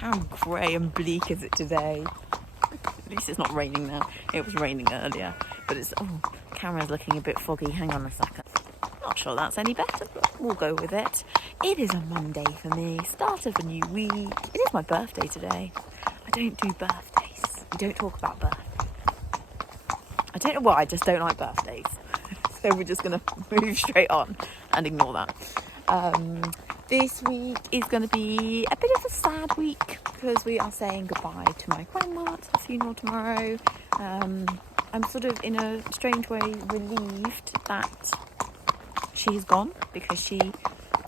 How grey and bleak is it today? At least it's not raining now. It was raining earlier, but it's, camera's looking a bit foggy. Hang on a second. Not sure that's any better, but we'll go with it. It is a Monday for me, start of a new week. It is my birthday today. I don't do birthdays. We don't talk about birthdays. I don't know why, I just don't like birthdays. So we're just going to move straight on and ignore that. This week is going to be a bit of a sad week because we are saying goodbye to my grandma at her funeral tomorrow. I'm sort of, in a strange way, relieved that she has gone because she,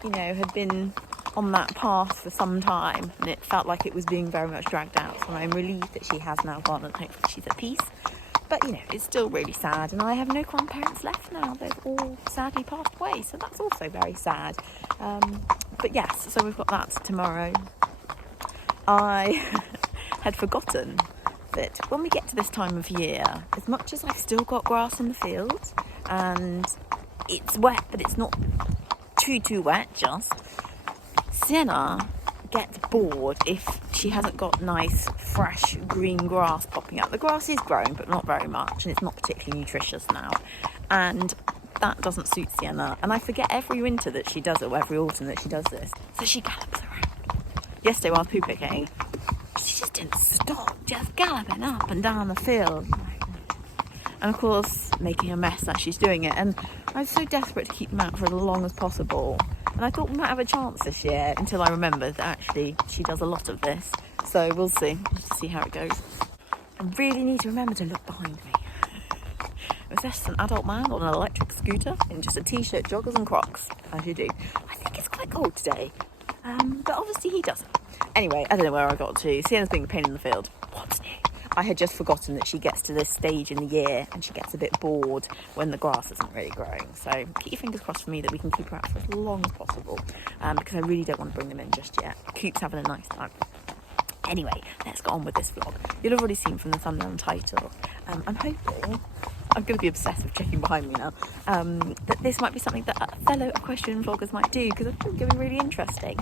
had been on that path for some time and it felt like it was being very much dragged out. So I'm relieved that she has now gone and hopefully she's at peace. But, it's still really sad, and I have no grandparents left now. They've all sadly passed away, so that's also very sad. But yes, so we've got that tomorrow. I had forgotten that when we get to this time of year, as much as I've still got grass in the field, and it's wet, but it's not too wet, just, Sienna gets bored if she hasn't got nice fresh green grass popping up. The grass is growing but not very much, and it's not particularly nutritious now, and that doesn't suit Sienna, and I forget every winter that she does it, or every autumn that she does this, so she gallops around. Yesterday while I was poo picking, she just didn't stop, just galloping up and down the field, and of course making a mess as she's doing it. And I was so desperate to keep them out for as long as possible, and I thought we might have a chance this year, until I remembered that actually she does a lot of this. So we'll see. Just see how it goes. I really need to remember to look behind me. It was just an adult man on an electric scooter in just a t-shirt, joggers and Crocs, as you do. I think it's quite cold today, but obviously he doesn't. Anyway, I don't know where I got to. Sienna's being a pain in the field. What's new? I had just forgotten that she gets to this stage in the year and she gets a bit bored when the grass isn't really growing. So keep your fingers crossed for me that we can keep her out for as long as possible, because I really don't want to bring them in just yet. Coop's having a nice time. Anyway, let's get on with this vlog. You'll have already seen from the thumbnail and title. I'm hoping, I'm going to be obsessed with checking behind me now, that this might be something that fellow equestrian vloggers might do, because I think it's going to be really interesting.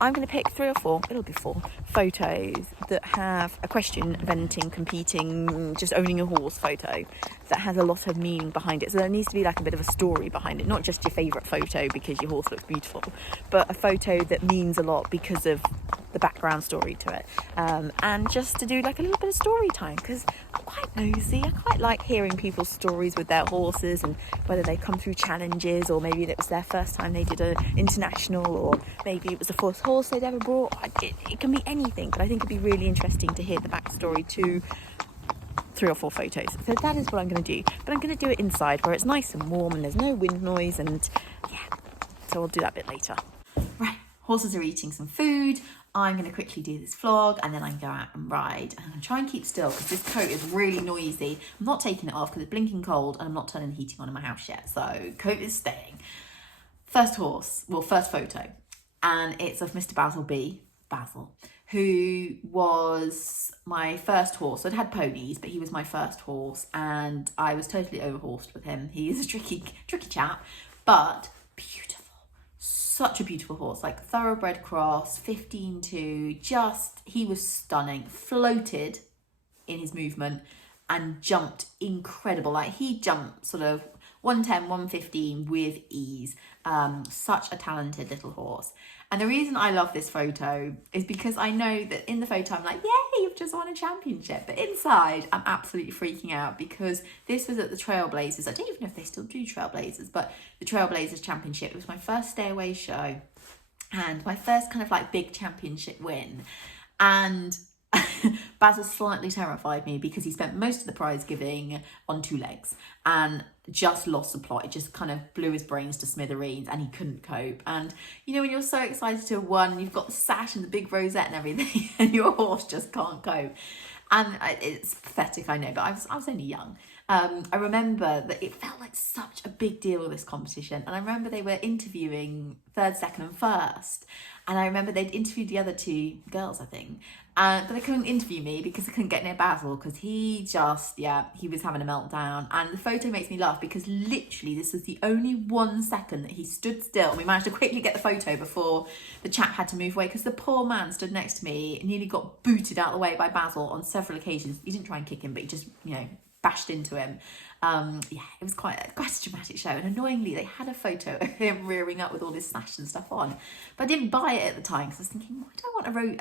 I'm going to pick 3 or 4, it'll be 4, photos that have equestrian eventing, competing, just owning a horse photo that has a lot of meaning behind it. So there needs to be like a bit of a story behind it, not just your favourite photo because your horse looks beautiful, but a photo that means a lot because of the background story to it, and just to do like a little bit of story time, because I'm quite nosy. I quite like hearing people's stories with their horses, and whether they come through challenges, or maybe it was their first time they did an international, or maybe it was the first horse they'd ever brought. It can be anything, but I think it'd be really interesting to hear the backstory to 3 or 4 photos. So that is what I'm going to do, but I'm going to do it inside where it's nice and warm and there's no wind noise, and yeah, so I'll do that a bit later. Right, horses are eating some food. I'm going to quickly do this vlog and then I can go out and ride. And I'm going to try and keep still because this coat is really noisy. I'm not taking it off because it's blinking cold and I'm not turning the heating on in my house yet. So coat is staying. First photo. And it's of Mr. Basil, who was my first horse. So I'd had ponies, but he was my first horse and I was totally overhorsed with him. He is a tricky chap, but beautiful. Such a beautiful horse, like thoroughbred cross, 15-2, he was stunning, floated in his movement and jumped incredible. Like he jumped sort of 110, 115 with ease. Such a talented little horse. And the reason I love this photo is because I know that in the photo I'm like, yay, you've just won a championship. But inside I'm absolutely freaking out because this was at the Trailblazers. I don't even know if they still do Trailblazers, but the Trailblazers Championship. It was my first stay away show and my first kind of like big championship win. And Basil slightly terrified me because he spent most of the prize giving on 2 legs and just lost the plot. It just kind of blew his brains to smithereens and he couldn't cope. And when you're so excited to have won and you've got the sash and the big rosette and everything and your horse just can't cope. And it's pathetic, I know, but I was only young. I remember that it felt like such a big deal, this competition. And I remember they were interviewing 3rd, 2nd and 1st. And I remember they'd interviewed the other two girls, I think, but they couldn't interview me because they couldn't get near Basil because he just, he was having a meltdown. And the photo makes me laugh because literally this was the only 1 second that he stood still. And we managed to quickly get the photo before the chap had to move away because the poor man stood next to me and nearly got booted out of the way by Basil on several occasions. He didn't try and kick him, but he just, bashed into him. It was quite a dramatic show, and annoyingly they had a photo of him rearing up with all his sash and stuff on, but I didn't buy it at the time because I was thinking,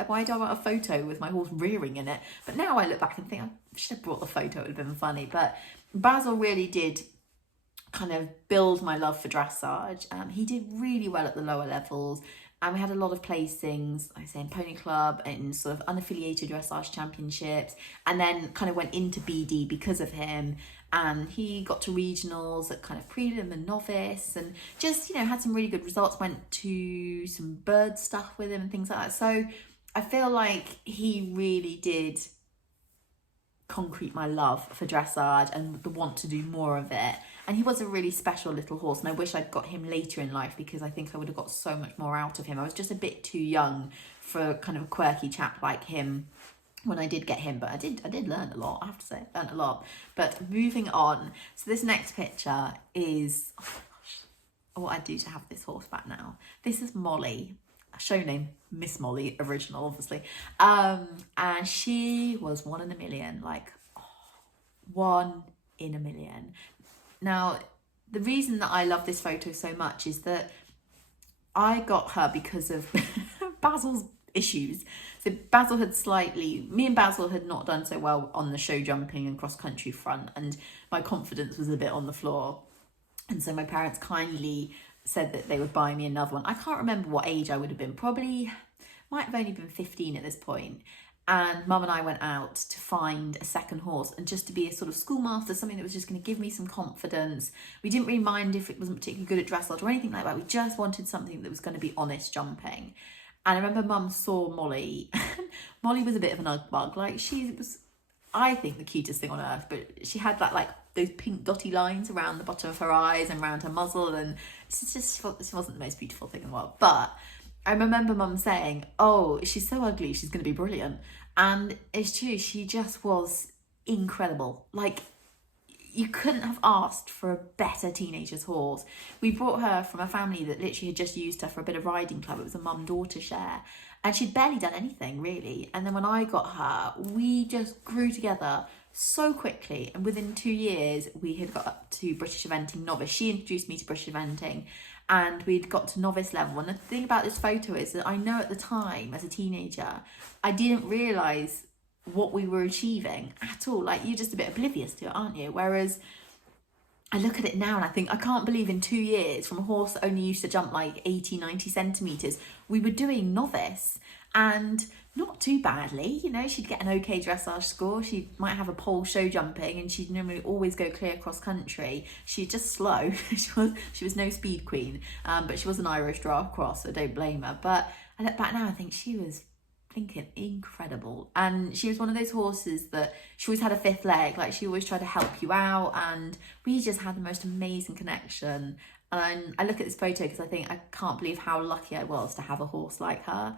why do I want a photo with my horse rearing in it? But now I look back and think I should have brought the photo, it would have been funny. But Basil really did kind of build my love for dressage. He did really well at the lower levels, and we had a lot of placings, like I say, in Pony Club and sort of unaffiliated dressage championships, and then kind of went into BD because of him. And he got to regionals at kind of prelim and novice, and just, had some really good results, went to some bird stuff with him and things like that. So I feel like he really did concrete my love for dressage and the want to do more of it. And he was a really special little horse, and I wish I'd got him later in life because I think I would have got so much more out of him. I was just a bit too young for kind of a quirky chap like him when I did get him, but I did learn a lot, I have to say, I learned a lot. But moving on, so this next picture is, oh my gosh, what I'd do to have this horse back now. This is Molly, show name Miss Molly, original obviously, and she was 1 in a million, like 1 in a million. Now, the reason that I love this photo so much is that I got her because of Basil's issues. So me and Basil had not done so well on the show jumping and cross country front, and my confidence was a bit on the floor. And so my parents kindly said that they would buy me another one. I can't remember what age I would have been, probably might have only been 15 at this point. And Mum and I went out to find a second horse, and just to be a sort of schoolmaster, something that was just going to give me some confidence. We didn't really mind if it wasn't particularly good at dressage or anything like that. We just wanted something that was going to be honest jumping. And I remember Mum saw Molly. Molly was a bit of an ugly bug. Like, she was, I think, the cutest thing on earth, but she had that, like, those pink dotty lines around the bottom of her eyes and around her muzzle, and she wasn't the most beautiful thing in the world. But I remember Mum saying, oh, she's so ugly, she's going to be brilliant. And it's true, she just was incredible. Like, you couldn't have asked for a better teenager's horse. We brought her from a family that literally had just used her for a bit of riding club. It was a mum-daughter share. And she'd barely done anything, really. And then when I got her, we just grew together so quickly. And within 2 years, we had got up to British eventing novice. She introduced me to British eventing, and we'd got to novice level. And the thing about this photo is that I know at the time, as a teenager, I didn't realise what we were achieving at all. Like, you're just a bit oblivious to it, aren't you? Whereas I look at it now and I think, I can't believe in 2 years, from a horse that only used to jump like 80, 90 centimetres, we were doing novice, and not too badly. She'd get an okay dressage score. She might have a pole show jumping, and she'd normally always go clear cross country. She's just slow. she was no speed queen, but she was an Irish draft cross, so don't blame her. But I look back now, I think she was incredible. And she was one of those horses that she always had a fifth leg. Like, she always tried to help you out, and we just had the most amazing connection. And I look at this photo because I think, I can't believe how lucky I was to have a horse like her.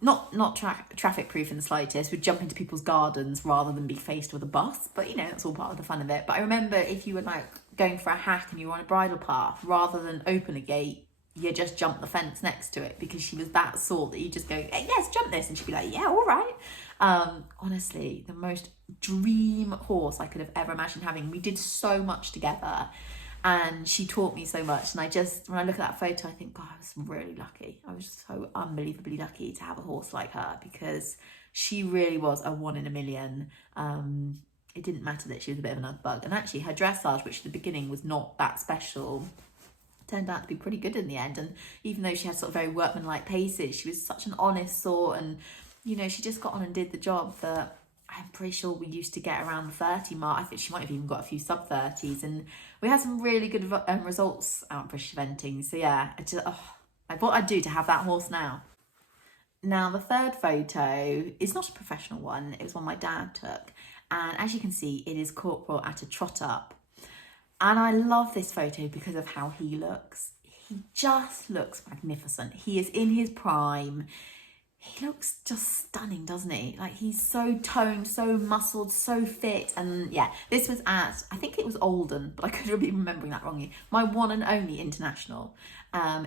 Not traffic proof in the slightest, would jump into people's gardens rather than be faced with a bus, but it's all part of the fun of it. But I remember, if you were like going for a hack and you were on a bridle path, rather than open a gate, you just jump the fence next to it, because she was that sort that you just go, hey, yes, jump this, and she'd be like, yeah, all right. Honestly, the most dream horse I could have ever imagined having. We did so much together, and she taught me so much. And when I look at that photo, I think, God, I was really lucky. I was so unbelievably lucky to have a horse like her, because she really was a 1 in a million. It didn't matter that she was a bit of an ugly bug. And actually, her dressage, which at the beginning was not that special, turned out to be pretty good in the end. And even though she had sort of very workmanlike paces, she was such an honest sort, and she just got on and did the job that I'm pretty sure we used to get around the 30 mark. I think she might have even got a few sub 30s, and we had some really good results out British eventing. So yeah, I thought I'd do to have that horse now. Now, the third photo is not a professional one. It was one my dad took, and as you can see, it is Corporal at a trot up. And I love this photo because of how he looks. he just looks magnificent. He is in his prime. He looks just stunning, doesn't he? Like, he's so toned, so muscled, so fit. And yeah, this was at, I think it was Oldham, but I could be remembering that wrongly. My one and only international.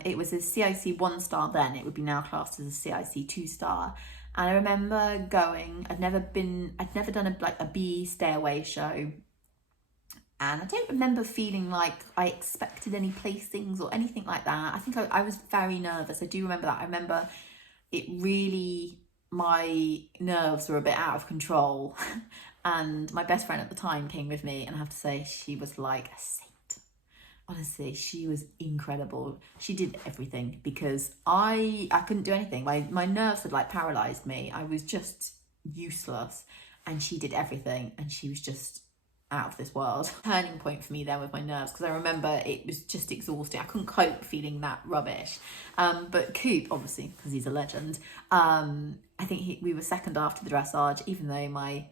It was a CIC 1-star then. It would be now classed as a CIC 2-star. And I remember going, I'd never done a B stay away show. And I don't remember feeling like I expected any placings or anything like that. I think I was very nervous. I do remember that. I remember it really, my nerves were a bit out of control. And my best friend at the time came with me, and I have to say, she was like a saint. Honestly, she was incredible. She did everything, because I couldn't do anything. My nerves had like paralyzed me. I was just useless, and she did everything, and she was just out of this world. Turning point for me there with my nerves, because I remember it was just exhausting. I couldn't cope feeling that rubbish. But Coop, obviously, because he's a legend, I think we were second after the dressage, even though my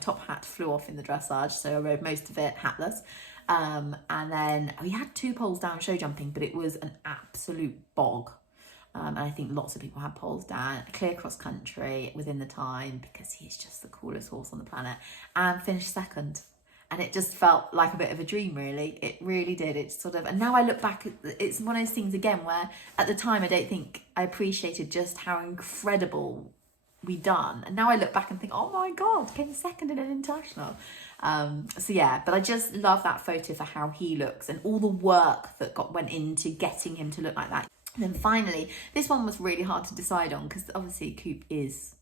top hat flew off in the dressage, so I rode most of it hatless. And then we had 2 poles down show jumping, but it was an absolute bog. And I think lots of people had poles down, clear cross country within the time, because he's just the coolest horse on the planet, and finished second. And it just felt like a bit of a dream, really. It really did. It's sort of, and now I look back, it's one of those things again where at the time I don't think I appreciated just how incredible we done. And now I look back and think, oh my God, came second in an international. So yeah, but I just love that photo for how he looks and all the work that went into getting him to look like that. And then finally, this one was really hard to decide on, because obviously Coop is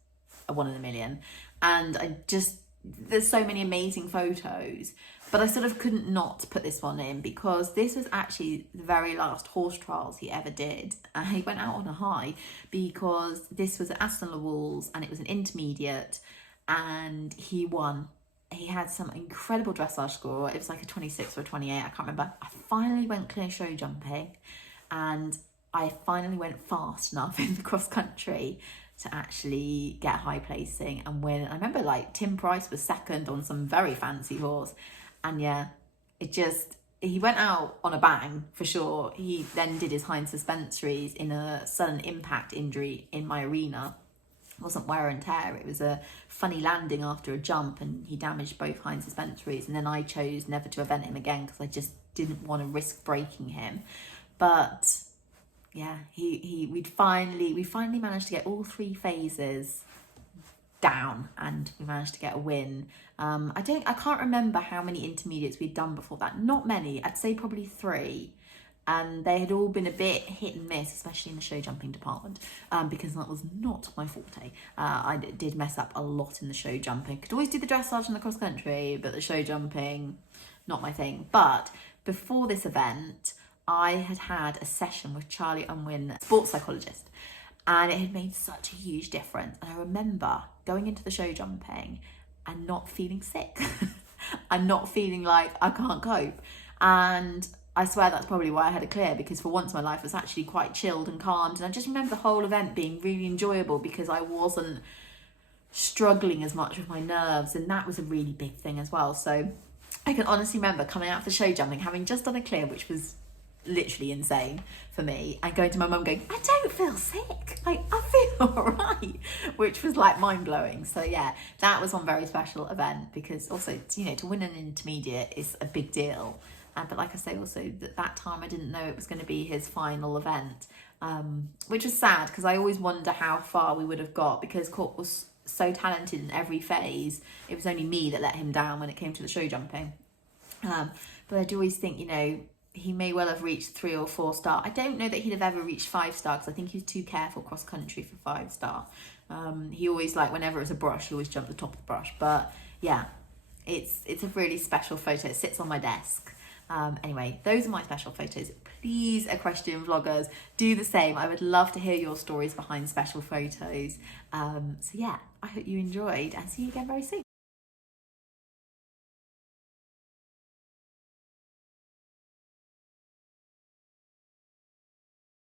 a 1 in a million, and there's so many amazing photos, but I sort of couldn't not put this one in, because this was actually the very last horse trials he ever did, and he went out on a high, because this was at Aston Le Wolds, and it was an intermediate, and he won. He had some incredible dressage score. It was like a 26 or a 28, I can't remember. I finally went clear show jumping, and I finally went fast enough in the cross country to actually get a high placing and win. I remember like Tim Price was second on some very fancy horse, and yeah, he went out on a bang for sure. He then did his hind suspensories in a sudden impact injury in my arena. It wasn't wear and tear, it was a funny landing after a jump, and he damaged both hind suspensories, and then I chose never to event him again because I just didn't want to risk breaking him. But yeah, we finally managed to get all 3 phases down, and we managed to get a win. I can't remember how many intermediates we'd done before that. Not many, I'd say probably 3. And they had all been a bit hit and miss, especially in the show jumping department, because that was not my forte. I did mess up a lot in the show jumping. Could always do the dressage and the cross country, but the show jumping, not my thing. But before this event, I had a session with Charlie Unwin, sports psychologist, and it had made such a huge difference. And I remember going into the show jumping and not feeling sick and not feeling like I can't cope. And I swear that's probably why I had a clear, because for once my life was actually quite chilled and calmed. And I just remember the whole event being really enjoyable because I wasn't struggling as much with my nerves, and that was a really big thing as well. So I can honestly remember coming out for show jumping, having just done a clear, which was literally insane for me, and going to my mum going, I don't feel sick, like I feel alright, which was like mind-blowing. So yeah, that was one very special event, because also, you know, to win an intermediate is a big deal. But like I say, also that time I didn't know it was going to be his final event, which was sad, because I always wonder how far we would have got, because Court was so talented in every phase. It was only me that let him down when it came to the show jumping. But I do always think, you know, he may well have reached 3 or 4 star. I don't know that he'd have ever reached 5 star, because I think he was too careful cross country for 5 star. He always, like, whenever it's a brush, he always jumped the top of the brush. But yeah, it's a really special photo. It sits on my desk. Anyway, those are my special photos. Please, equestrian vloggers, do the same. I would love to hear your stories behind special photos. So yeah, I hope you enjoyed, and see you again very soon.